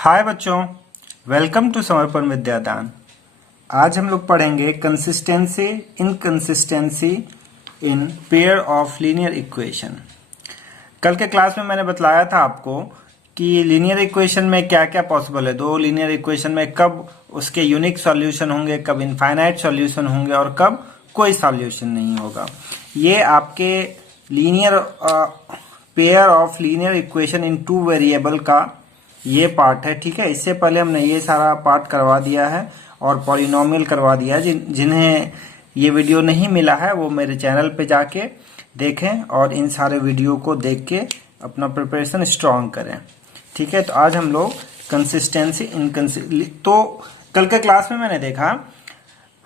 हाय बच्चों, welcome to समर्पण विद्यादान। आज हम लोग पढ़ेंगे consistency inconsistency in pair of linear equation. कल के क्लास में मैंने बतलाया था आपको कि लीनियर इक्वेशन में क्या क्या पॉसिबल है। दो लीनियर इक्वेशन में कब उसके यूनिक सॉल्यूशन होंगे, कब इनफाइनाइट सॉल्यूशन होंगे और कब कोई सॉल्यूशन नहीं होगा। ये आपके linear pair of linear equation in two variable का ये पार्ट है। ठीक है, इससे पहले हमने ये सारा पार्ट करवा दिया है और पॉलिनोमियल करवा दिया है। जिन्हें ये वीडियो नहीं मिला है वो मेरे चैनल पे जाके देखें और इन सारे वीडियो को देख के अपना प्रिपरेशन स्ट्रांग करें। ठीक है, तो आज हम लोग कंसिस्टेंसी तो कल के क्लास में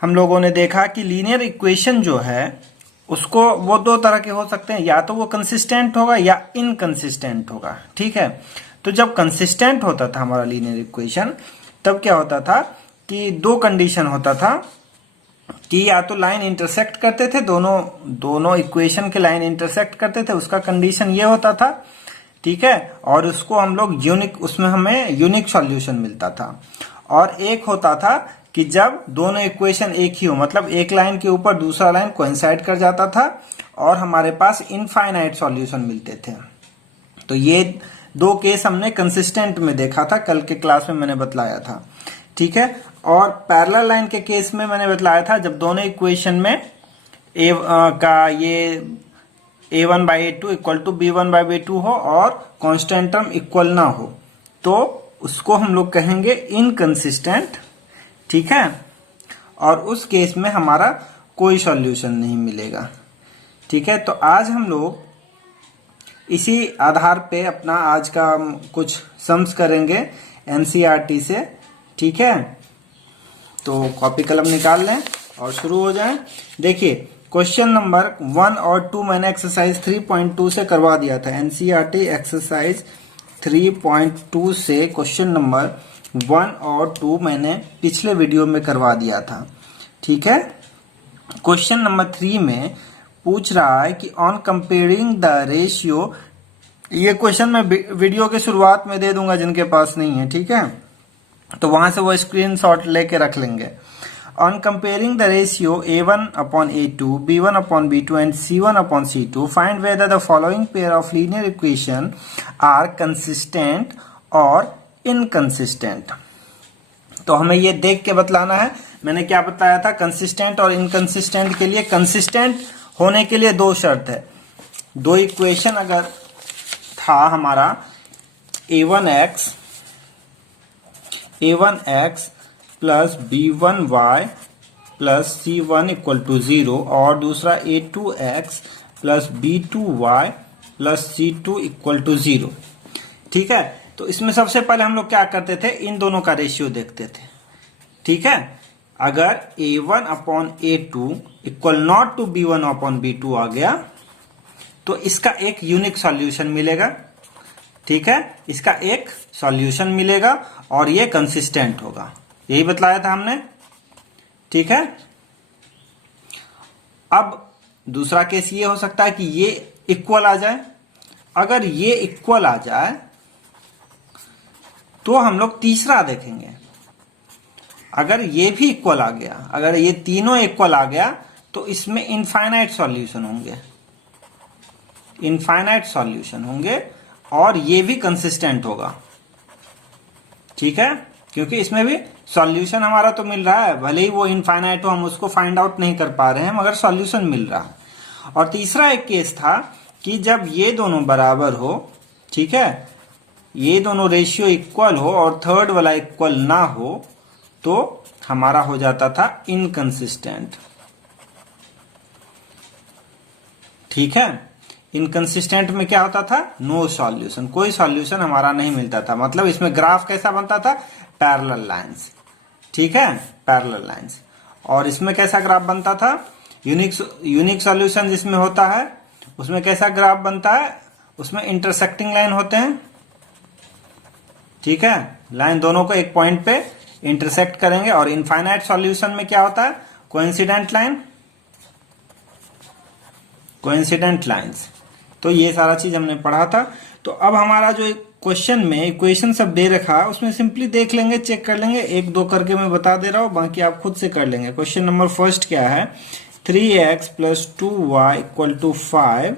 हम लोगों ने देखा कि लीनियर इक्वेशन जो है उसको वो दो तरह के हो सकते हैं, या तो वो कंसिस्टेंट होगा या इनकंसिस्टेंट होगा। ठीक है, तो जब कंसिस्टेंट होता था हमारा लीनियर इक्वेशन तब क्या होता था कि दो कंडीशन होता था कि या तो लाइन इंटरसेक्ट करते थे, दोनों इक्वेशन के लाइन इंटरसेक्ट करते थे, उसका कंडीशन ये होता था। ठीक है, और उसको हम लोग उसमें हमें यूनिक सॉल्यूशन मिलता था। और एक होता था कि जब दोनों इक्वेशन एक ही हो, मतलब एक लाइन के ऊपर दूसरा लाइन कोइंसाइड कर जाता था और हमारे पास इनफाइनाइट सॉल्यूशन मिलते थे। तो ये दो केस हमने कंसिस्टेंट में देखा था, कल के क्लास में मैंने बतलाया था। ठीक है, और पैरेलल लाइन के केस में मैंने बतलाया था जब दोनों इक्वेशन में a1 by a2 equal to b1 by b2 हो और कांस्टेंट टर्म इक्वल ना हो तो उसको हम लोग कहेंगे इनकंसिस्टेंट। ठीक है, और उस केस में हमारा कोई सॉल्यूशन नहीं मिलेगा। ठीक है, तो आज हम लोग इसी आधार पे अपना आज का कुछ सम्स करेंगे एनसीईआरटी से। ठीक है, तो कॉपी कलम निकाल लें और शुरू हो जाएं। देखिए, क्वेश्चन नंबर 1 और 2 मैंने एक्सरसाइज 3.2 से करवा दिया था। एनसीईआरटी एक्सरसाइज 3.2 से क्वेश्चन नंबर 1 और 2 मैंने पिछले वीडियो में करवा दिया था। ठीक है, क्वेश्चन नंबर 3 में पूछ रहा है कि ऑन कंपेयरिंग द रेशियो, ये क्वेश्चन मैं वीडियो के शुरुआत में दे दूंगा जिनके पास नहीं है। ठीक है, तो वहां से वो स्क्रीनशॉट लेके रख लेंगे। On comparing the ratio a1 upon a2, b1 upon b2 and c1 upon c2, find whether the following pair of linear equation are consistent or inconsistent। तो हमें ये देख के बतलाना है। मैंने क्या बताया था, कंसिस्टेंट और इनकंसिस्टेंट के लिए। कंसिस्टेंट होने के लिए दो शर्त है। दो इक्वेशन अगर था हमारा a1x plus b1y plus c1 equal to 0 और दूसरा a2x plus b2y plus c2 equal to 0। ठीक है, तो इसमें सबसे पहले हम लोग क्या करते थे, इन दोनों का रेशियो देखते थे। ठीक है, अगर a1 upon a2 equal not to b1 upon b2 आ गया तो इसका एक यूनिक सॉल्यूशन मिलेगा। ठीक है, इसका एक सॉल्यूशन मिलेगा और ये कंसिस्टेंट होगा। यही बतलाया था हमने। ठीक है, अब दूसरा केस ये हो सकता है कि ये इक्वल आ जाए। अगर ये इक्वल आ जाए तो हम लोग तीसरा देखेंगे। अगर ये भी इक्वल आ गया, अगर ये तीनों इक्वल आ गया तो इसमें इनफाइनाइट सॉल्यूशन होंगे, इनफाइनाइट सॉल्यूशन होंगे और ये भी कंसिस्टेंट होगा। ठीक है, क्योंकि इसमें भी सॉल्यूशन हमारा तो मिल रहा है, भले ही वो इनफाइनाइट हो, हम उसको फाइंड आउट नहीं कर पा रहे हैं मगर सॉल्यूशन मिल रहा है। और तीसरा एक केस था कि जब ये दोनों बराबर हो, ठीक है, ये दोनों रेशियो इक्वल हो और थर्ड वाला इक्वल ना हो तो हमारा हो जाता था इनकंसिस्टेंट। ठीक है, इनकंसिस्टेंट में क्या होता था, नो सॉल्यूशन, कोई सॉल्यूशन हमारा नहीं मिलता था। मतलब इसमें ग्राफ कैसा बनता था, पैरेलल लाइंस। ठीक है, पैरेलल लाइंस। और इसमें कैसा ग्राफ बनता था, यूनिक सॉल्यूशन जिसमें होता है उसमें कैसा ग्राफ बनता है, उसमें इंटरसेक्टिंग लाइन होते हैं। ठीक है, लाइन दोनों को एक पॉइंट पे इंटरसेक्ट करेंगे। और इनफाइनाइट सॉल्यूशन में क्या होता है, कोइंसिडेंट लाइन, कोइंसिडेंट लाइंस। तो ये सारा चीज हमने पढ़ा था। तो अब हमारा जो क्वेश्चन में इक्वेशन सब दे रखा है, उसमें सिंपली देख लेंगे, चेक कर लेंगे, एक दो करके मैं बता दे रहा हूँ, बाकी आप खुद से कर लेंगे। क्वेश्चन नंबर फर्स्ट क्या है, 3x + 2y = 5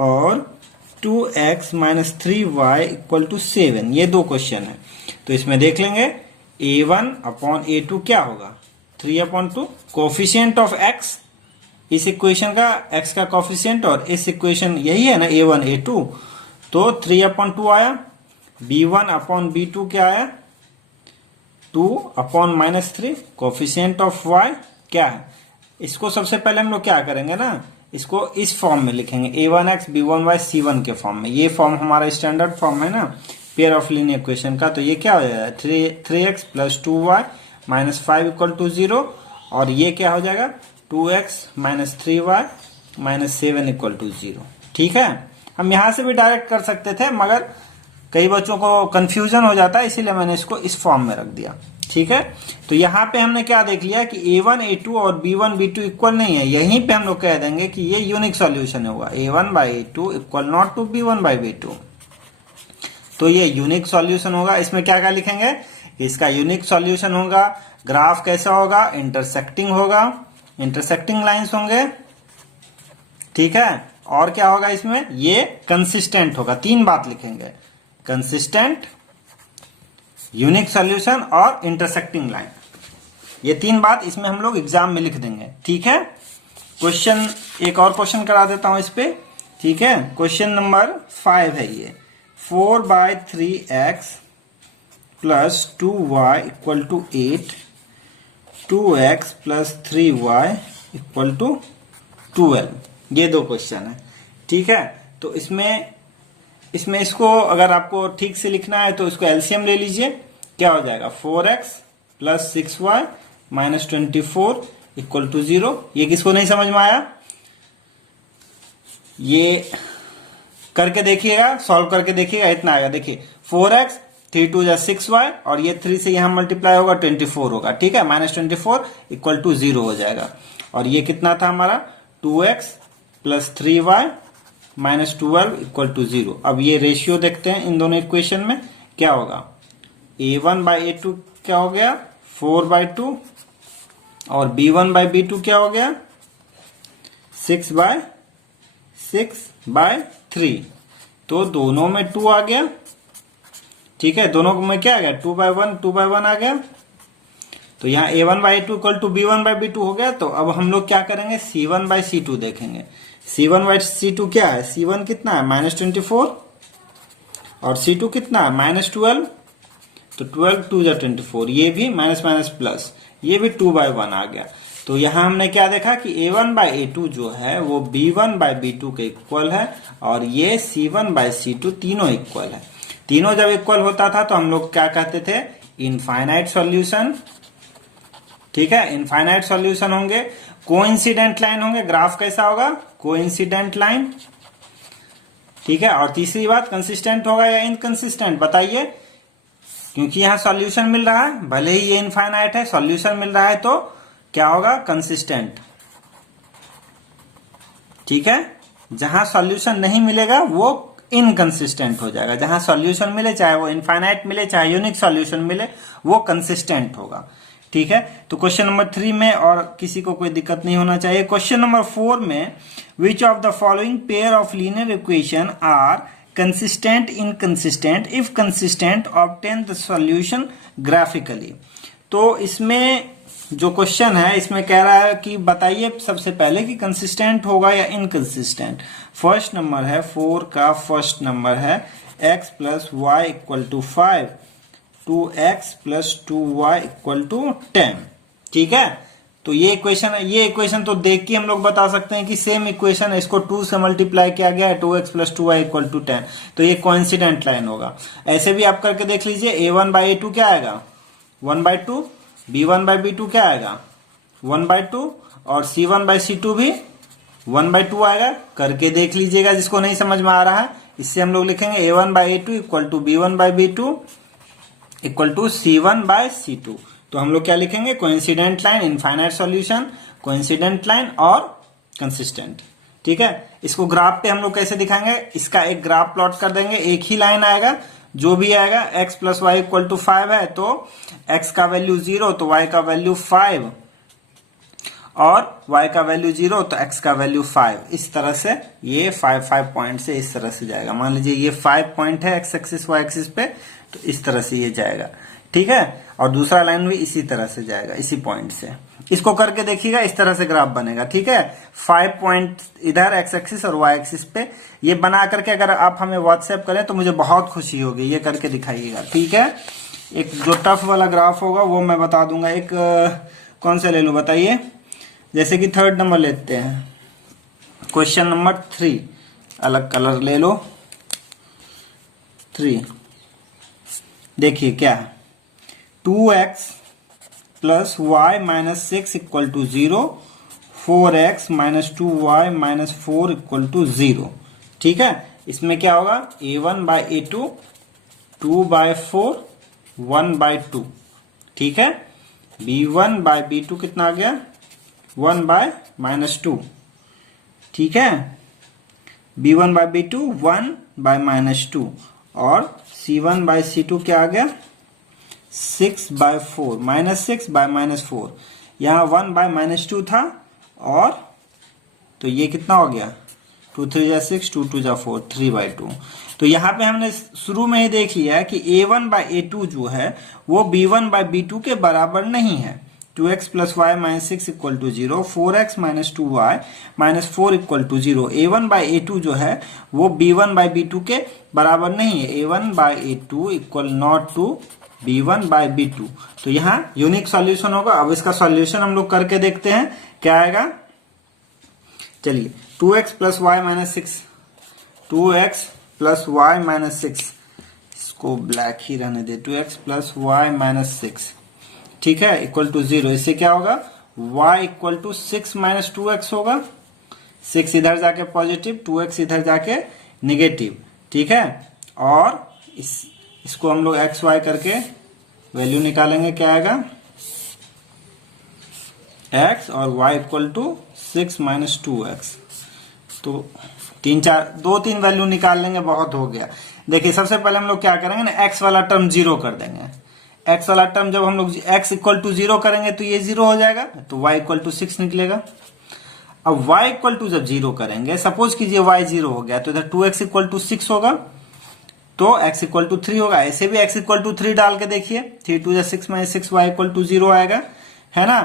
और 2x - 3y = 7, ये दो क्वेश्चन है। तो इसमें देख लेंगे a1/a2 क्या होगा, 3/2 कोफिशिएंट ऑफ x, इस इक्वेशन का x का कोफिशिएंट, और इस इक्वेशन यही है ना a1 a2, तो 3/2 आया। b1/b2 क्या आया, 2/-3 कोफिशिएंट ऑफ y क्या है। इसको सबसे पहले हम लोग क्या करेंगे ना, इसको इस फॉर्म में लिखेंगे, a1x b1y c1 के फॉर्म में। ये फॉर्म हमारा स्टैंडर्ड फॉर्म है ना पेयर ऑफ लीनियर इक्वेशन का। तो ये क्या हो जाएगा, 3x + 2y - 5 = 0, और ये क्या हो जाएगा, 2x - 3y - 7 = 0। ठीक है, हम यहां से भी डायरेक्ट कर सकते थे, मगर कई बच्चों को कंफ्यूजन हो जाता है, इसीलिए मैंने इसको इस फॉर्म में रख दिया। ठीक है, तो यहाँ पे हमने क्या देख लिया कि a1 a2 और b1 b2 इक्वल नहीं है। यहीं पे हम लोग कह देंगे कि ये यूनिक सॉल्यूशन होगा, a1/a2 = नॉट टू b1/b2। तो ये यूनिक सॉल्यूशन होगा। इसमें क्या क्या लिखेंगे, इसका यूनिक सॉल्यूशन होगा, ग्राफ कैसा होगा, इंटरसेक्टिंग होगा, इंटरसेक्टिंग लाइंस होंगे। ठीक है, और क्या होगा इसमें, ये कंसिस्टेंट होगा। तीन बात लिखेंगे, कंसिस्टेंट, यूनिक सॉल्यूशन और इंटरसेक्टिंग लाइन। ये तीन बात इसमें हम लोग एग्जाम में लिख देंगे। ठीक है, क्वेश्चन, एक और क्वेश्चन करा देता हूं इस पे। ठीक है, क्वेश्चन नंबर 5 है ये, 4/3x + 2y = 8, 2x + 3y = 12। ये दो क्वेश्चन है। ठीक है, तो इसमें इसको अगर आपको ठीक से लिखना है तो इसको एलसीएम ले लीजिए। क्या हो जाएगा, 4x + 6y - 24 = 0। ये किसको नहीं समझ में आया, ये करके देखिएगा, सॉल्व करके देखिएगा, इतना आएगा। देखिए 4x, 3 2 = 6y, और ये 3 से यहां मल्टीप्लाई होगा, 24 होगा। ठीक है, -24 = 0 हो जाएगा। और ये कितना था हमारा, 2x + 3y - 12 = 0। अब ये रेशियो देखते हैं इन दोनों इक्वेशन में क्या होगा, a1/a2 क्या हो गया, 4/2, और b1/b2 क्या हो गया, 6/3। तो दोनों में 2 आ गया। ठीक है, दोनों में क्या आ गया, 2/1 2/1 आ गया। तो यहाँ a1/a2 = b1/b2 हो गया। तो अब हम लोग क्या करेंगे, c1/c2 देखेंगे। c1/c2 क्या है, c1 कितना है, -24, और c2 कितना है, -12। तो 12 2 = 24, ये भी माइनस प्लस, ये भी 2/1 आ गया। तो यहां हमने क्या देखा कि a1/a2 जो है वो b1/b2 के इक्वल है, और ये c1/c2 तीनों इक्वल है। तीनों जब इक्वल होता था तो हम लोग क्या कहते थे, इनफाइनाइट सॉल्यूशन। ठीक है, इनफाइनाइट सॉल्यूशन होंगे, कोइंसिडेंट लाइन होंगे, ग्राफ कैसा होगा, कोइंसिडेंट लाइन। ठीक है, और तीसरी बात, कंसिस्टेंट होगा या इनकंसिस्टेंट, बताइए, क्योंकि यहां सॉल्यूशन मिल रहा है, भले ही ये इनफाइनाइट है, सॉल्यूशन मिल रहा है, तो क्या होगा, कंसिस्टेंट। ठीक है, जहां सॉल्यूशन नहीं मिलेगा वो इनकंसिस्टेंट हो जाएगा, जहां सॉल्यूशन मिले, चाहे वो इनफाइनाइट मिले चाहे यूनिक सॉल्यूशन मिले, वो कंसिस्टेंट होगा। ठीक है, तो क्वेश्चन नंबर 3 में और किसी को कोई दिक्कत नहीं होना चाहिए। क्वेश्चन नंबर 4 में, which of the following pair of linear equation are consistent inconsistent, if consistent obtain the solution graphically. तो इसमें जो क्वेश्चन है इसमें कह रहा है कि बताइए सबसे पहले कि कंसिस्टेंट होगा या इनकंसिस्टेंट। फर्स्ट नंबर है 4 का, फर्स्ट नंबर है x + y = 5, 2x + 2y = 10। ठीक है, तो ये इक्वेशन तो देख के हम लोग बता सकते हैं कि सेम इक्वेशन है, इसको 2 से मल्टीप्लाई किया गया है, 2x + 2y = 10। तो ये कोइंसिडेंट लाइन होगा। ऐसे भी आप करके देख लीजिए, a1/a2 क्या आएगा, 1/2, b1/b2 क्या आएगा, 1/2, और c1/c2 भी 1/2 आएगा। करके देख लीजिएगा, जिसको नहीं समझ में आ रहा है। इससे हम लोग लिखेंगे a1/a2 = b1/b2 = c1/c2। तो हम लोग क्या लिखेंगे, coincident line, infinite solution, coincident line और कंसिस्टेंट। ठीक है, इसको ग्राफ पे हम लोग कैसे दिखाएंगे, इसका एक ग्राफ प्लॉट कर देंगे, एक ही लाइन आएगा, जो भी आएगा x plus y equal to 5 है तो x का वैल्यू 0 तो y का वैल्यू 5 और y का वैल्यू 0 तो x का वैल्यू 5। इस तरह से ये 5 पॉइंट से इस तरह से जाएगा। मान लीजिए ये 5 पॉइंट है x एक्सिस y एक्सिस पे, तो इस तरह से ये जाएगा, ठीक है। और दूसरा लाइन भी इसी तरह से जाएगा, इसी पॉइंट से। इसको करके देखिएगा, इस तरह से ग्राफ बनेगा, ठीक है। 5 पॉइंट इधर x एक्सिस और y एक्सिस पे ये बना करके अगर आप हमें व्हाट्सएप करें तो मुझे बहुत खुशी होगी। ये करके दिखाइएगा, ठीक है। एक जो टफ वाला ग्राफ होगा वो मैं बता दूंगा। एक कौन सा ले लूं बताइए, जैसे कि 3rd नंबर लेते हैं, क्वेश्चन नंबर 3, अलग कलर ले लो, 3। देखिए क्या है, 2x plus y minus 6 equal to 0, 4x minus 2y minus 4 equal to 0, ठीक है। इसमें क्या होगा, a1 by a2, 2 bye 4, 1 bye 2, ठीक है। b1 बाय b2 कितना आ गया, 1 बाय माइनस 2, ठीक है। b1 by b2 1 bye minus 2 और c1 बाय c2 क्या आ गया, 6 बाय 4, माइनस 6 बाय माइनस 4। यहाँ 1 बाय माइनस 2 था और तो ये कितना हो गया, 2 3 जा 6, 2 2 जा 4, 3 बाय 2। तो यहाँ पे हमने शुरू में ही देख लिया है कि a1 बाय a2 जो है वो b1 बाय b2 के बराबर नहीं है। 2x plus y minus 6 equal to 0, 4x minus 2y minus 4 equal to 0। a1 by a2 जो है वो b1 बाय b2 के बराबर नहीं है। a1 by a2 equal not to b1 by b2। तो यहाँ यूनिक सॉल्यूशन होगा। अब इसका सॉल्यूशन हम लोग करके देखते हैं क्या आएगा। चलिए 2x plus y minus 6, 2x plus y minus 6, इसको ब्लैक ही रहने दे, 2x प्लस वाई माइनस 6, ठीक है, इक्वल टू 0। इससे क्या होगा, y equal to 6 minus 2x होगा। 6 इधर जाके पॉजिटिव, 2x इधर जाके निगेटिव, ठीक है। और इसको हम लोग x y करके वैल्यू निकालेंगे, क्या आएगा, x और y equal to 6 minus 2x। तो 2-3 वैल्यू निकाल लेंगे, बहुत हो गया। देखिए सबसे पहले हम लोग क्या करेंगे ना, x वाला टर्म 0 कर देंगे। x वाला टर्म जब हम लोग x इक्वल टू 0 करेंगे तो ये 0 हो जाएगा, तो y इक्वल टू 6 निकलेगा। अब y इक्वल टू जब 0 करेंगे, सपोज कीजिए y 0 हो गया, तो इधर 2x इक्वल टू 6 होगा, तो x इक्वल टू 3 होगा। ऐसे भी x इक्वल टू 3 डाल के देखिए, 3 2 6 माइनस 6, y इक्वल टू 0 आएगा, है ना।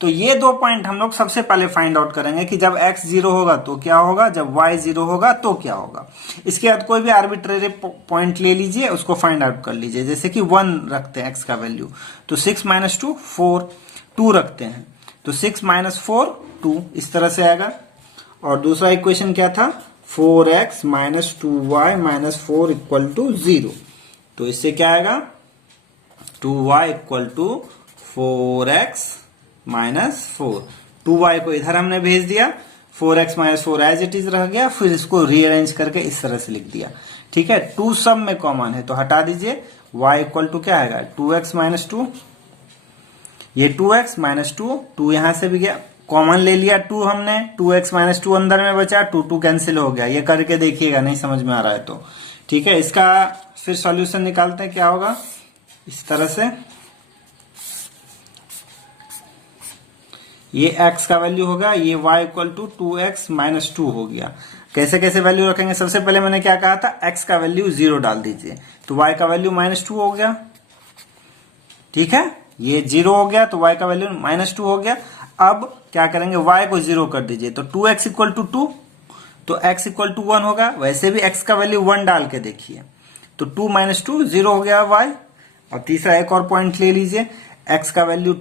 तो ये 2 पॉइंट हम लोग सबसे पहले फाइंड आउट करेंगे कि जब x 0 होगा तो क्या होगा, जब y 0 होगा तो क्या होगा। इसके बाद कोई भी आर्बिट्रेरी पॉइंट ले लीजिए, उसको फाइंड आउट कर लीजिए। जैसे कि 1 रखते हैं x का वैल्यू, तो 6 माइनस 2 4, 2 रखते हैं तो 6 माइनस 4 2, इस तरह से आएगा। और दूसरा इक्वेशन क्या था, 4x minus 2y minus 4 equal to 0। तो इससे क्या आएगा, 2y equal to 4x minus 4। 2y को इधर हमने भेज दिया, 4x minus 4 as it is रह गया, फिर इसको रीअरेंज करके इस तरह से लिख दिया, ठीक है। 2 सब में कॉमन है तो हटा दीजिए, y इक्वल टू क्या आएगा, 2x माइनस 2, ये 2x माइनस 2, 2 यहां से भी गया, कॉमन ले लिया 2 हमने, 2x माइनस 2 अंदर में बचा, 2 2 कैंसिल हो गया। ये करके देखिएगा, नहीं समझ में आ रहा है तो ठीक है। इसका फिर सॉल्यूशन निकालते हैं, क्या होगा, इस तरह से ये x का वैल्यू होगा, ये y equal to 2x minus 2 हो गया। कैसे कैसे वैल्यू रखेंगे, सबसे पहले मैंने क्या कहा था, x का वैल्यू 0 डाल दीजिए, तो y का वैल्यू माइनस 2 हो गया, ठीक है। ये 0 हो गया तो y का वैल्यू माइनस 2 हो गया। अब क्या करेंगे, y को 0 कर दीजिए, तो 2x इक्वल टू 2, तो x इक्वल टू 1 होगा। वैसे भी x का वैल्यू 1 डाल के देखिए, तो 2 माइनस 2 0 हो गया y। और तीसरा एक और पॉइंट ले लीजिए, x का वैल्यू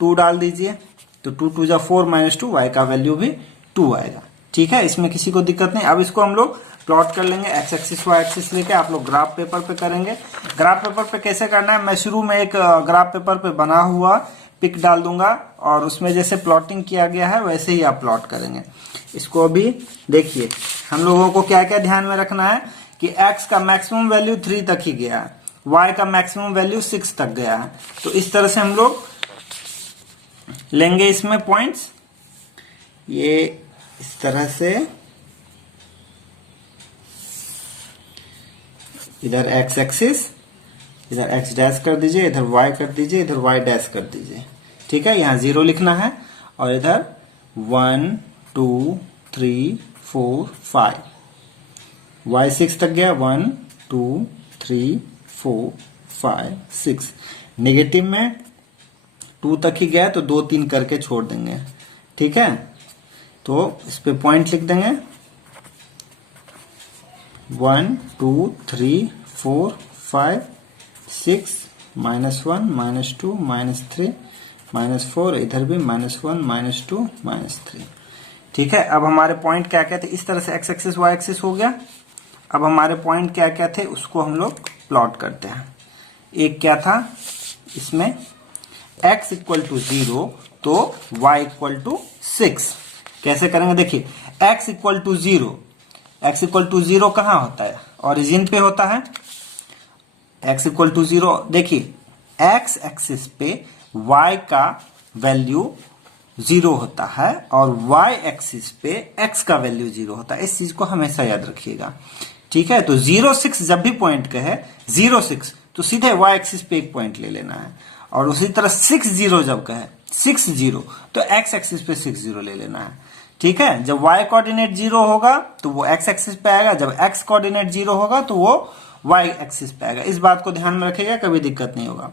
2 डाल दीजिए, तो 2 2 जा 4 माइनस 2, y का वैल्यू भी 2 आएगा, ठीक है। इसमें किसी को दिक्कत नहीं। अब इसको हम लोग प्लॉट कर लेंगे, x एक्सिस y एक्सिस लेके। आप लोग ग्राफ पेपर पे करेंगे। ग्राफ पेपर पे कैसे करना है, मैं शुरू में एक ग्राफ पेपर पे बना हुआ पिक डाल दूंगा और उसमें जैसे प्लॉटिंग किया गया है वैसे ही आप प्लॉट करेंगे। इसको अभी देखिए, हम लोगों को क्या क्या ध्यान में रखना है कि x का मैक्सिमम वैल्यू 3 तक ही गया है, y का मैक्सिमम वैल्यू 6 तक गया है। तो इस तरह से हम लोग लेंगे इसमें पॉइंट्स, ये इस तरह से इधर एक्स एक्सिस, इधर एक्स डैश कर दीजिए, इधर वाई कर दीजिए, इधर वाई डैश कर दीजिए। ठीक है, यहाँ 0 लिखना है और इधर 1 2 3 4 5, वाई 6 तक गया, 1 2 3 4 5 6। नेगेटिव में 2 तक ही गया तो 2 3 करके छोड़ देंगे। ठीक है, तो इस पे पॉइंट लिख देंगे 1 2 3 4 5 6 -1 -2 -3 -4, इधर भी -1 -2 -3। ठीक है, अब हमारे पॉइंट क्या क्या थे, इस तरह से एक्स एक्सिस वाई एक्सिस हो गया। अब हमारे पॉइंट क्या क्या थे उसको हम लोग प्लॉट करते हैं। एक क्या था इसमें, x इक्वल टू 0 तो y इक्वल टू 6। कैसे करेंगे देखिए, x equal to 0, x equal to 0 कहाँ होता है, ओरिजिन पे होता है। x इक्वल टू 0 देखिए, x एक्सिस पे y का वैल्यू 0 होता है और y एक्सिस पे x का वैल्यू 0 होता है। इस चीज को हमेशा याद रखिएगा। ठीक है, तो 0 6 जब भी पॉइंट कहे 0 6 तो सीधे y एक्सिस पे एक पॉइंट ले लेना है, और उसी तरह 6 0 जब कहे 6 0 तो x एक्सिस पे 6 0 ले लेना है। ठीक है, जब y कोऑर्डिनेट 0 होगा तो वो x एक्सिस पे आएगा, जब x कोऑर्डिनेट 0 होगा तो वो y एक्सिस पे आएगा। इस बात को ध्यान में रखिएगा, कभी दिक्कत नहीं होगा।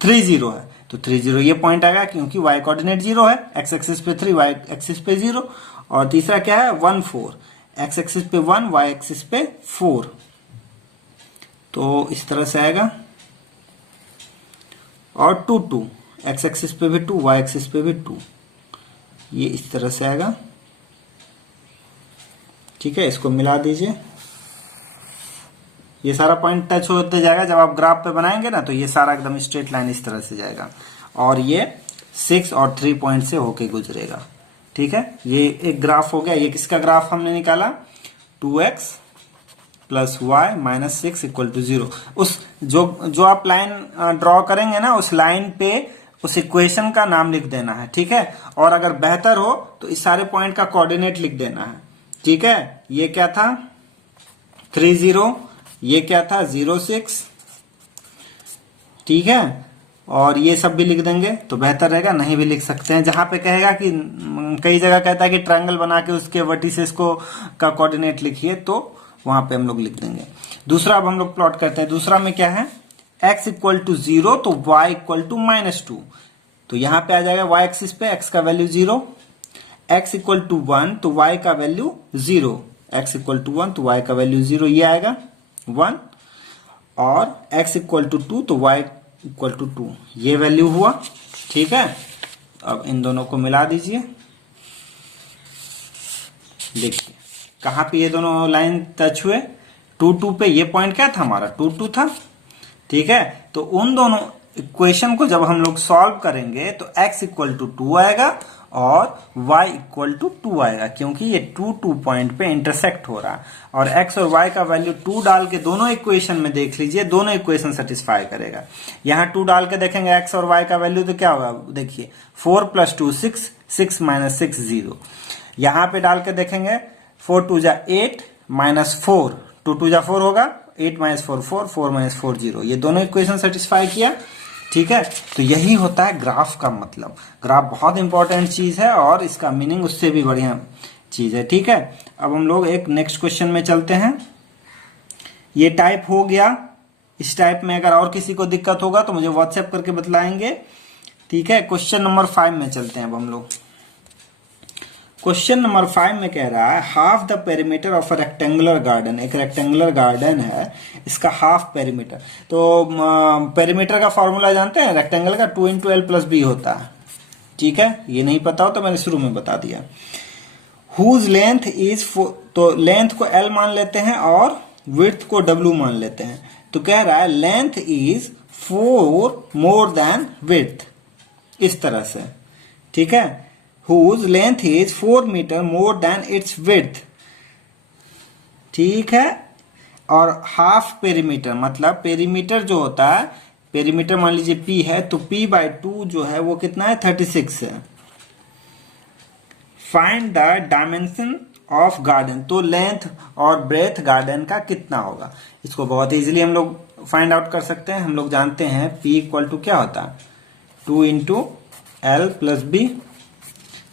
3 0 है तो 3 0 ये पॉइंट आएगा क्योंकि y कोऑर्डिनेट 0 है, x एक्सिस पे 3 y एक्सिस पे 0। और तीसरा क्या है 1 4, x एक्सिस पे 1 y एक्सिस पे 4, तो इस तरह से आएगा। और 2 2, x एक्सिस पे भी 2 y एक्सिस पे भी 2, ये इस तरह से आएगा। ठीक है, इसको मिला दीजिए, ये सारा पॉइंट टच होते जाएगा। जब आप ग्राफ पे बनाएंगे ना तो ये सारा एकदम स्ट्रेट लाइन इस तरह से जाएगा और ये 6 और 3 पॉइंट से होके गुजरेगा। ठीक है, ये एक ग्राफ हो गया। ये किसका ग्राफ हमने निकाला, 2x plus y minus 6 equal to 0। उस जो आप लाइन ड्रॉ करेंगे ना, उस लाइन पे उस इक्वेशन का नाम लिख देना है। ठीक है, और अगर बेहतर हो तो इस सारे पॉइंट का कोऑर्डिनेट लिख देना है। ठीक है, ये क्या था 3 0, ये क्या था 0 6। ठीक है, और ये सब भी लिख देंगे तो बेहतर रहेगा, नहीं भी लिख सकते हैं। जहां पे कहेगा कि कई जगह कहता है कि ट्रायंगल बना के उसके वर्टिसेस को का कोऑर्डिनेट लिखिए, तो वहां पे हम लोग लिख देंगे। दूसरा अब हम लोग प्लॉट करते हैं। दूसरा में क्या है, x इक्वल टू 0 तो y इक्वल टू -2, तो यहां पे आ जाएगा y एक्सिस पे x का वैल्यू 0, x इक्वल टू 1 तो y का वैल्यू 0, x इक्वल टू 1 तो y का वैल्यू 0, ये आएगा 1। और x इक्वल टू 2 तो y इक्वल टू 2, ये वैल्यू हुआ। ठीक है, अब इन दोनों को मिला दीजिए। देखिए कहां पे ये दोनों लाइन टच हुए, 2 2 पे। ये पॉइंट क्या था हमारा 2 2 था। ठीक है, तो उन दोनों इक्वेशन को जब हम लोग सॉल्व करेंगे तो x इक्वल टू 2 आएगा और y इक्वल टू 2 आएगा, क्योंकि ये 2 2 पॉइंट पे इंटरसेक्ट हो रहा है। और x और y का वैल्यू 2 डाल के दोनों इक्वेशन में देख लीजिए, दोनों इक्वेशन सेटिस्फाई करेगा। यहाँ 2 डाल के देखेंगे x और y का वैल्यू तो क्या होगा, देखिए 4 + 2 6, 6 - 6 0। यहाँ पे डाल के देखेंगे 4 2 जा 8 -4, 2 2 जा 4 होगा, 8 - 4 4, 4 - 4 0। ये दोनों इक्वेशन सेटिस्फाई किया। ठीक है, तो यही होता है ग्राफ का मतलब। ग्राफ बहुत इंपॉर्टेंट चीज है और इसका मीनिंग उससे भी बढ़िया चीज है। ठीक है, अब हम लोग एक नेक्स्ट क्वेश्चन में चलते हैं। ये टाइप हो गया। इस टाइप में अगर और किसी को दिक्कत होगा तो मुझे व्हाट्सएप करके बतलाएंगे। ठीक है, क्वेश्चन नंबर 5 में चलते हैं अब हम लोग। क्वेश्चन नंबर 5 में कह रहा है half the perimeter of a rectangular garden. एक रेक्टेंगुलर गार्डन है, इसका हाफ पेरीमीटर। तो पेरीमीटर का फॉर्मूला जानते हैं रेक्टेंगल का, 2 × l + b होता है। ठीक है, ये नहीं पता हो तो मैंने शुरू में बता दिया। हुज लेंथ इज, तो लेंथ को l मान लेते हैं और विड्थ को w मान लेते हैं। तो कह रहा है length is 4 more than width, इस तरह से। ठीक है, whose length is 4 metre more than its width। ठीक है, और हाफ पेरीमीटर मतलब पेरीमीटर जो होता है, पेरीमीटर मान लीजिए p है तो p/2 जो है वो कितना है 36 है। Find the dimension of garden, तो लेंथ और ब्रेथ गार्डन का कितना होगा। इसको बहुत इजीली हम लोग फाइंड आउट कर सकते हैं। हम लोग जानते हैं P इक्वल टू क्या होता है, 2 इंटू एल प्लस बी।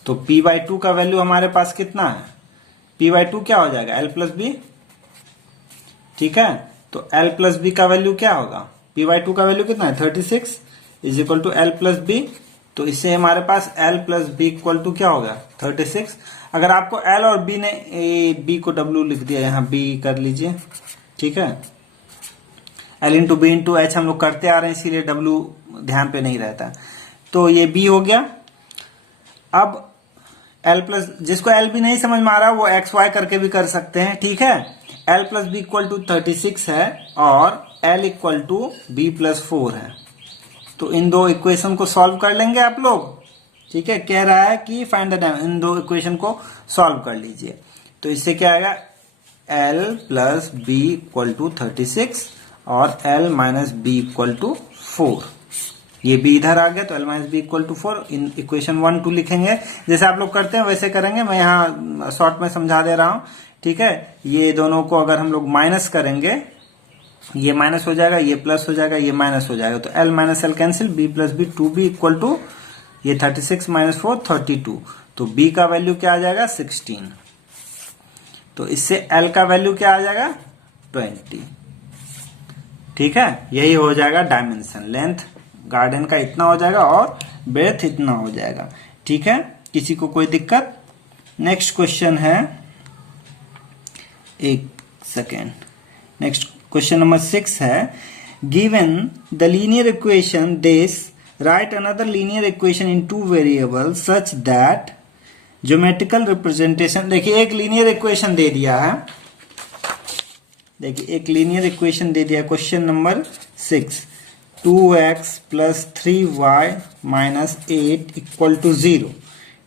तो P/2 का वैल्यू हमारे पास कितना है, P/2 क्या हो जाएगा, L प्लस बी। ठीक है, तो L प्लस बी का वैल्यू क्या होगा, P/2 का वैल्यू कितना है 36 is equal to L plus b. तो इससे हमारे पास L plus b equal to क्या होगा 36। अगर आपको L और B ने B को W लिख दिया, यहाँ B कर लीजिए। ठीक है, L into b into h हम लोग करते आ रहे हैं, इसीलिए W ध्यान पे नहीं रहता। तो ये B हो गया। अब L प्लस, जिसको L भी नहीं समझ में आ रहा वो एक्स वाई करके भी कर सकते हैं। ठीक है, L plus b equal to 36 है और L equal to b plus 4 है। तो इन दो इक्वेशन को सॉल्व कर लेंगे आप लोग। ठीक है, कह रहा है कि फाइंड द टाइम, इन दो इक्वेशन को सॉल्व कर लीजिए। तो इससे क्या आएगा, L plus b equal to 36 और L minus b equal to 4। ये b इधर आ गया तो L minus b equal to 4। इन इक्वेशन 1 2 लिखेंगे, जैसे आप लोग करते हैं वैसे करेंगे। मैं यहाँ शॉर्ट में समझा दे रहा हूं। ठीक है, ये दोनों को अगर हम लोग माइनस करेंगे, ये माइनस हो जाएगा, ये प्लस हो जाएगा, ये माइनस हो जाएगा। तो L minus L cancel, b plus b 2b equal to ये 36 माइनस 4 32। तो b का वैल्यू क्या आ जाएगा 16। तो इससे L का वैल्यू क्या आ जाएगा 20। ठीक है, यही हो जाएगा डायमेंशन, लेंथ गार्डन का इतना हो जाएगा और ब्रेथ इतना हो जाएगा। ठीक है, किसी को कोई दिक्कत। नेक्स्ट क्वेश्चन है, एक सेकेंड, नेक्स्ट क्वेश्चन नंबर 6 है, given the linear equation this right another linear equation in 2 variables such that geometrical representation. देखिए एक लीनियर इक्वेशन दे दिया है, देखिए एक लीनियर इक्वेशन दे दिया, question number 6, 2x plus 3y minus 8 equal to 0।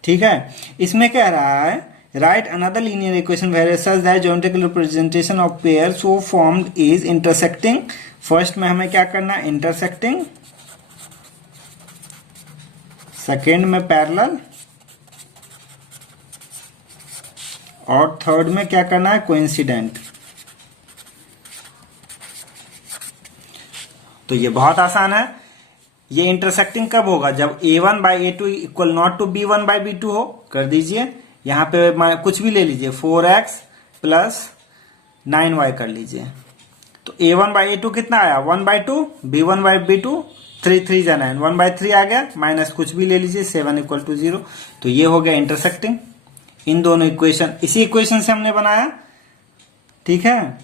ठीक है, इसमें कह रहा है write another linear equation where such that geometrical representation of pair so formed is intersecting. First में हमें क्या करना है, इंटरसेक्टिंग, सेकेंड में पैरेलल, और थर्ड में क्या करना है, कोइंसिडेंट। तो ये बहुत आसान है। ये इंटरसेक्टिंग कब होगा, जब a1 by a two equal not to b1 by b2 हो। कर दीजिए, यहां पे कुछ भी ले लीजिए, 4x प्लस 9y कर लीजिए। तो a1 बाई a2 कितना आया 1 बाई 2, b1 बाई b2 3 3 जा 9, 1 बाई 3 आ गया, माइनस कुछ भी ले लीजिए 7 इक्वल टू 0। तो ये हो गया इंटरसेक्टिंग। इन दोनों इक्वेशन, इसी इक्वेशन से हमने बनाया। ठीक है,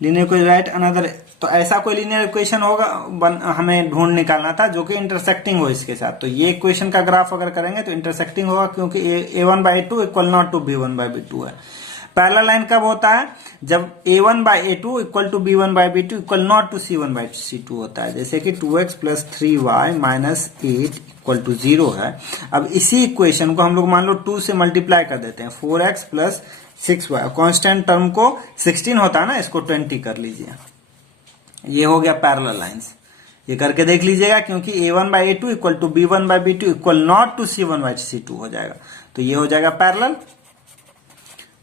लीनियर इक्वेशन राइट अनदर, तो ऐसा कोई लीनियर इक्वेशन होगा हमें ढूंढ निकालना था जो कि इंटरसेक्टिंग हो इसके साथ। तो ये इक्वेशन का ग्राफ अगर करेंगे तो इंटरसेक्टिंग होगा, क्योंकि a1 by two equal not to b1 by b2 है। पैरेलल लाइन कब होता है, जब a1 by a2 equal to b1 by b2 equal not to c1 by c2 होता है। जैसे कि 2x plus 3y minus 8 equal to 0 है। अब इसी इक्वेशन को हम लोग मान लो 2 से मल्टीप्लाई कर देते हैं, 4x plus 6y, constant term को 16 होता है ना, इसको 20 कर लीजिए। ये हो गया पैरेलल लाइंस। ये करके देख लीजिएगा, क्योंकि a1 by a2 equal to b1 by b2 equal not to c1 by c2 हो जाएगा। तो ये हो जाएगा पैरेलल।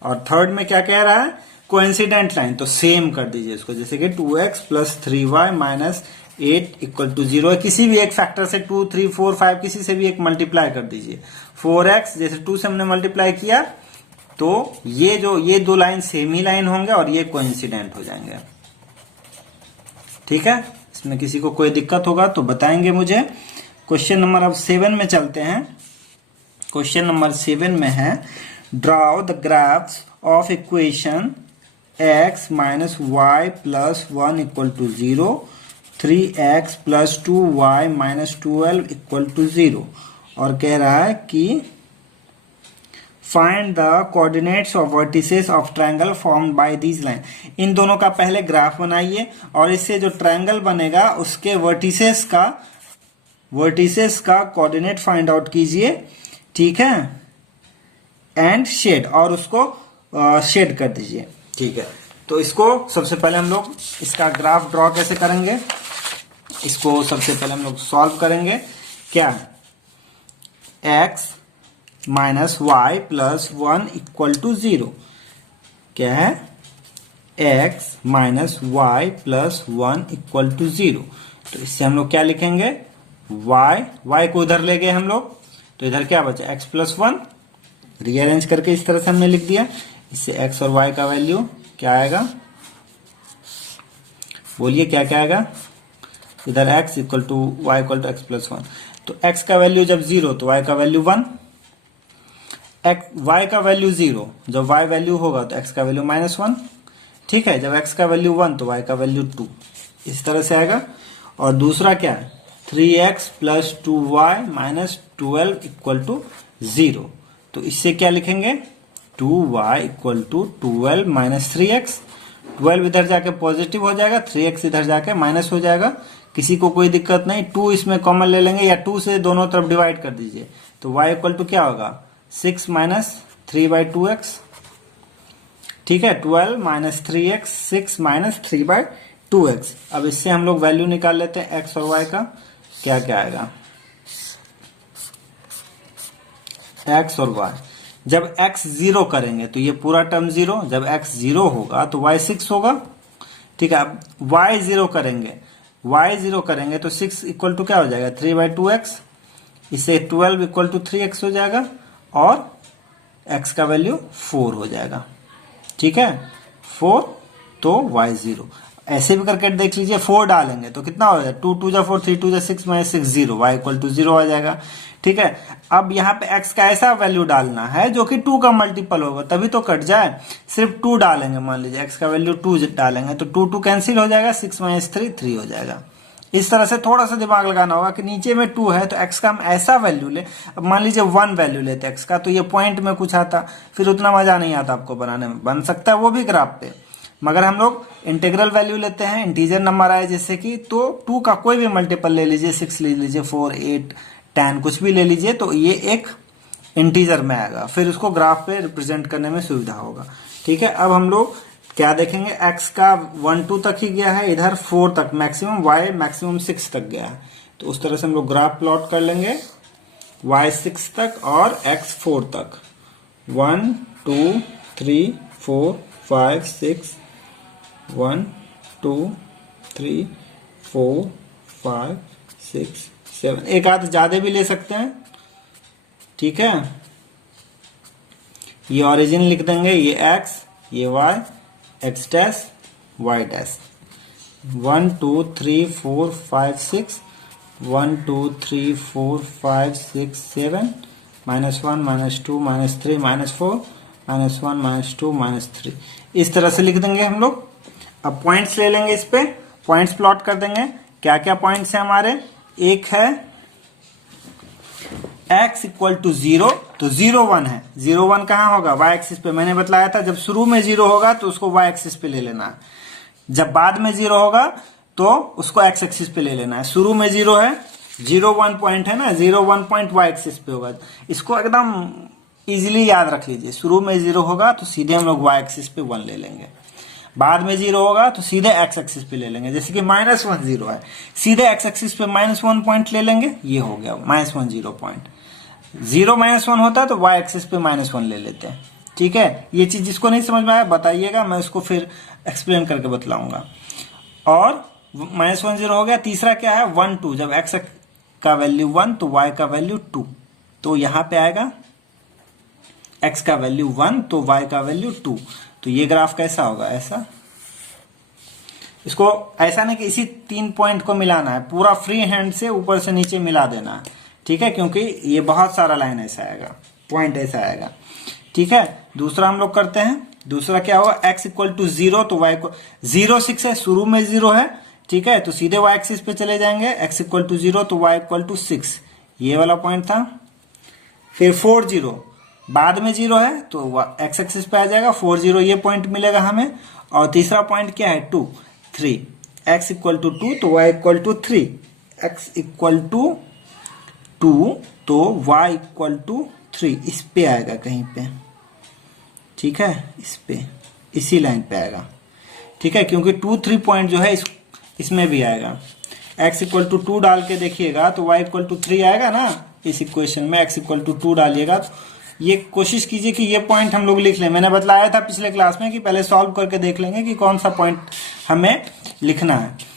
और थर्ड में क्या कह रहा है, कोइंसिडेंट लाइन, तो सेम कर दीजिए इसको, जैसे कि 2x plus 3y minus 8 equal to 0 है। किसी भी एक फैक्टर से 2 3 4 5 किसी से भी एक मल्टीप्लाई कर दीजिए। 4x जैसे 2 से हमने मल्टीप्लाई किया, तो ये दो लाइन सेम ही लाइन होंगे और ये कोइंसिडेंट हो जाएंगे। ठीक है, इसमें किसी को कोई दिक्कत होगा तो बताएंगे मुझे। क्वेश्चन नंबर अब 7 में चलते हैं। क्वेश्चन नंबर 7 में है, draw the graphs of equation x minus y plus 1 equal to 0, 3x plus 2y minus 12 equal to 0। और कह रहा है कि find the coordinates of vertices of triangle formed by these line. इन दोनों का पहले ग्राफ बनाइए और इससे जो ट्रायंगल बनेगा उसके वर्टिसेस का कोऑर्डिनेट फाइंड आउट कीजिए। ठीक है, एंड शेड, और उसको शेड कर दीजिए। ठीक है, तो इसको सबसे पहले हम लोग इसका ग्राफ ड्रॉ कैसे करेंगे, इसको सबसे पहले हम लोग सॉल्व करेंगे। क्या, x minus y plus 1 equal to 0। क्या है? x minus y plus 1 equal to 0। तो इससे हम लोग क्या लिखेंगे? y को इधर ले गए हम लोग, तो इधर क्या बचा? x plus 1। रीअरेंज करके इस तरह से हमने लिख दिया। इससे x और y का वैल्यू क्या आएगा? बोलिए क्या क्या आएगा? इधर x equal to y equal to x plus 1। तो x का वैल्यू जब 0 तो y का वैल्यू 1, y का वैल्यू 0, जब y वैल्यू होगा तो x का वैल्यू -1। ठीक है, जब x का वैल्यू 1 तो y का वैल्यू 2। इस तरह से आएगा। और दूसरा क्या है? 3x plus 2y minus 12 equal to 0। तो इससे क्या लिखेंगे? 2y equal to 12 minus 3x। 12 इधर जाके पॉजिटिव हो जाएगा, 3x इधर जाके माइनस हो जाएगा। किसी को कोई दिक्कत नहीं, 2 इसमें कॉमन ले लेंगे या 2 से दोनों तरफ डिवाइड कर दीजिए। तो y इक्वल टू क्या होगा? 6 माइनस 3/2x। ठीक है, 12 माइनस 3x, 6 माइनस 3/2x। अब इससे हम लोग वैल्यू निकाल लेते हैं x और y का। क्या क्या आएगा? x और y, जब x 0 करेंगे तो ये पूरा टर्म 0, जब x 0 होगा तो y 6 होगा। ठीक है, अब y 0 करेंगे तो 6 इक्वल टू क्या हो जाएगा? 3/2x। इसे 12 इक्वल टू 3x हो जाएगा और x का वैल्यू 4 हो जाएगा। ठीक है, 4, तो y 0। ऐसे भी करके देख लीजिए, 4 डालेंगे तो कितना हो जाएगा? 2 2 जा 4, 3 2 जा 6 माइनस 6 0, y इक्वल टू 0 आ जाएगा। ठीक है, अब यहाँ पे x का ऐसा वैल्यू डालना है जो कि 2 का मल्टीपल होगा, तभी तो कट जाए। सिर्फ 2 डालेंगे, मान लीजिए x का वैल्यू 2 डालेंगे तो 2 2 कैंसिल हो जाएगा, 6 माइनस 3 3 हो जाएगा। इस तरह से थोड़ा सा दिमाग लगाना होगा कि नीचे में 2 है तो x का हम ऐसा वैल्यू ले। अब मान लीजिए 1 वैल्यू लेते x का, तो ये पॉइंट में कुछ आता, फिर उतना मजा नहीं आता आपको बनाने में। बन सकता है वो भी ग्राफ पे, मगर हम लोग इंटीग्रल वैल्यू लेते हैं, इंटीजर नंबर आए जैसे कि, तो 2 का कोई भी मल्टीपल ले लीजिए, 6 ले लीजिए, 4 8 10 कुछ भी ले लीजिए, तो ये एक इंटीजर में आएगा, फिर उसको ग्राफ पे रिप्रेजेंट करने में सुविधा होगा। ठीक है, अब हम लोग क्या देखेंगे? x का 1 2 तक ही गया है, इधर 4 तक मैक्सिमम, y मैक्सिमम 6 तक गया है। तो उस तरह से हम लोग ग्राफ प्लॉट कर लेंगे, y 6 तक और x 4 तक। 1 2 3 4 5 6, 1 2 3 4 5 6 7, एक आध ज्यादा भी ले सकते हैं। ठीक है, ये ओरिजिन लिख देंगे, ये x, ये y, x dash y dash. 1 2 3 4 5 6, 1 2 3 4 5 6 7, -1 -2 -3 -4 -1 -2 -3। इस तरह से लिख देंगे हम लोग। अब पॉइंट्स ले लेंगे, इस पे पॉइंट्स प्लॉट कर देंगे। क्या क्या पॉइंट्स है हमारे? एक है x इक्वल टू 0, तो 0 1 है। 0 1 कहाँ होगा? y एक्सिस पे। मैंने बतलाया था जब शुरू में 0 होगा तो उसको y एक्सिस पे ले लेना है, जब बाद में 0 होगा तो उसको x एक्सिस पे ले लेना है। शुरू में 0 है, 0 1 पॉइंट है ना, 0 1 पॉइंट y एक्सिस पे होगा। इसको एकदम इजीली याद रख लीजिए, शुरू में 0 होगा तो सीधे हम लोग y एक्सिस पे 1 ले लेंगे, बाद में 0 होगा तो सीधे x एक्सिस पे ले लेंगे। जैसे कि -1 0 है, सीधे x एक्सिस पे -1 पॉइंट ले लेंगे, ये हो गया -1 0 पॉइंट। 0 -1 होता है तो y एक्सिस पे -1 ले लेते हैं। ठीक है, ये चीज जिसको नहीं समझ में आया बताइएगा, मैं उसको फिर एक्सप्लेन करके बतलाऊंगा। और -1 0 हो गया। तीसरा क्या है? 1 2, जब x का वैल्यू 1 तो y का वैल्यू 2, तो यहां पे आएगा x का वैल्यू 1 तो y का वैल्यू 2। तो ये ग्राफ कैसा होगा? ऐसा। इसको ऐसा नहीं कि इसी 3 पॉइंट को मिलाना है, पूरा फ्री हैंड से ऊपर से नीचे मिला देना है। ठीक है, क्योंकि ये बहुत सारा लाइन ऐसा आएगा, पॉइंट ऐसा आएगा। ठीक है, दूसरा हम लोग करते हैं। दूसरा क्या होगा? x इक्वल टू 0 तो y को 0 6 है, शुरू में 0 है। ठीक है, तो सीधे y एक्सिस पे चले जाएंगे, x इक्वल टू 0 तो y इक्वल टू 6, ये वाला पॉइंट था। फिर 4 0, बाद में 0 है तो x एक्सिस पे आ जाएगा, 4 0 ये पॉइंट मिलेगा हमें। और तीसरा पॉइंट क्या है? 2 3, x इक्वल टू 2 तो y equal to 3, x equal to 2 तो y इक्वल टू 3, इस पे आएगा कहीं पे। ठीक है, इस पे, इसी लाइन पे आएगा। ठीक है, क्योंकि 2 3 पॉइंट जो है इसमें भी आएगा। x इक्वल टू 2 डाल के देखिएगा तो y इक्वल टू 3 आएगा ना। इस इक्वेशन में x इक्वल टू 2 डालिएगा ये कोशिश कीजिए कि ये पॉइंट हम लोग लिख लें। मैंने बतलाया था पिछले क्लास में कि पहले सॉल्व करके देख लेंगे कि कौन सा पॉइंट हमें लिखना है।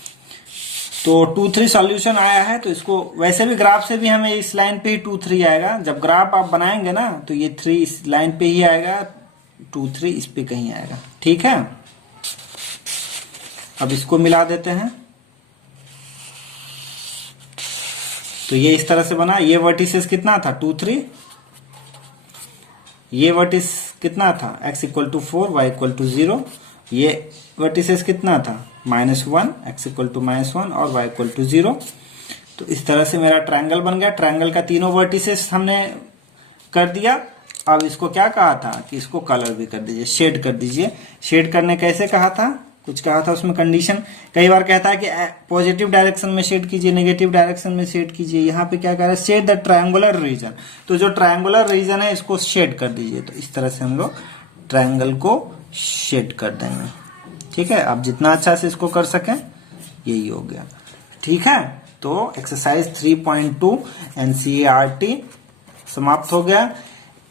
तो 2 3 सॉल्यूशन आया है, तो इसको वैसे भी ग्राफ से भी हमें इस लाइन पे ही 2 3 आएगा। जब ग्राफ आप बनाएंगे ना तो ये 3 इस लाइन पे ही आएगा, 2 3 इस पे कहीं आएगा। ठीक है, अब इसको मिला देते हैं। तो ये इस तरह से बना। ये वर्टिसेस कितना था 2 3, ये वर्टिस कितना था x equal to 4 y equal to 0, ये वर्टिसेस कितना था -1 x इक्वल टू -1 और y इक्वल टू 0। तो इस तरह से मेरा ट्रायंगल बन गया। ट्रायंगल का तीनों वर्टिसेस हमने कर दिया। अब इसको क्या कहा था कि इसको कलर भी कर दीजिए, शेड कर दीजिए। शेड करने कैसे कहा था, कुछ कहा था उसमें कंडीशन। कई बार कहता है कि पॉजिटिव डायरेक्शन में शेड कीजिए, नेगेटिव डायरेक्शन में शेड कीजिए। यहाँ पे क्या कह रहा है, शेड द ट्रायंगुलर रीजन। तो जो ट्रायंगुलर रीजन है इसको शेड कर दीजिए। तो इस तरह से हम लोग ट्रायंगल को शेड कर देंगे। ठीक है, आप जितना अच्छा से इसको कर सकें, यही हो गया। ठीक है, तो एक्सरसाइज 3.2 NCERT समाप्त हो गया।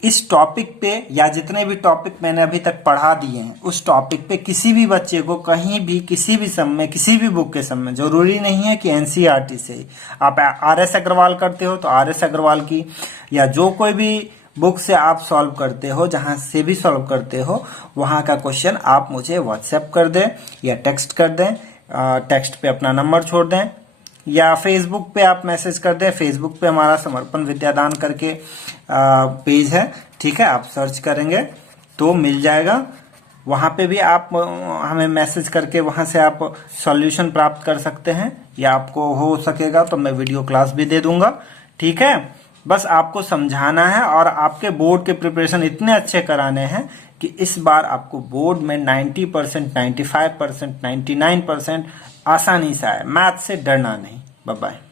इस टॉपिक पे या जितने भी टॉपिक मैंने अभी तक पढ़ा दिए हैं, उस टॉपिक पे किसी भी बच्चे को कहीं भी किसी भी सम में किसी भी बुक के सम में, जरूरी नहीं है कि NCERT से आप RS अग्रवाल करते हो तो RS अग्रवाल की, या जो कोई भी बुक से आप सॉल्व करते हो, जहां से भी सॉल्व करते हो, वहां का क्वेश्चन आप मुझे व्हाट्सएप कर दें या टेक्स्ट कर दें। टेक्स्ट पे अपना नंबर छोड़ दें या फेसबुक पे आप मैसेज कर दें। फेसबुक पे हमारा समर्पण विद्यादान करके पेज है। ठीक है, आप सर्च करेंगे तो मिल जाएगा। वहां पे भी आप हमें मैसेज करके वहां से आप सॉल्यूशन प्राप्त कर सकते हैं, या आपको हो सकेगा तो मैं वीडियो क्लास भी दे दूंगा। ठीक है, बस आपको समझाना है और आपके बोर्ड के प्रिपरेशन इतने अच्छे कराने हैं कि इस बार आपको बोर्ड में 90%, 95%, 99% आसानी से आए। मैथ से डरना नहीं। Bye bye.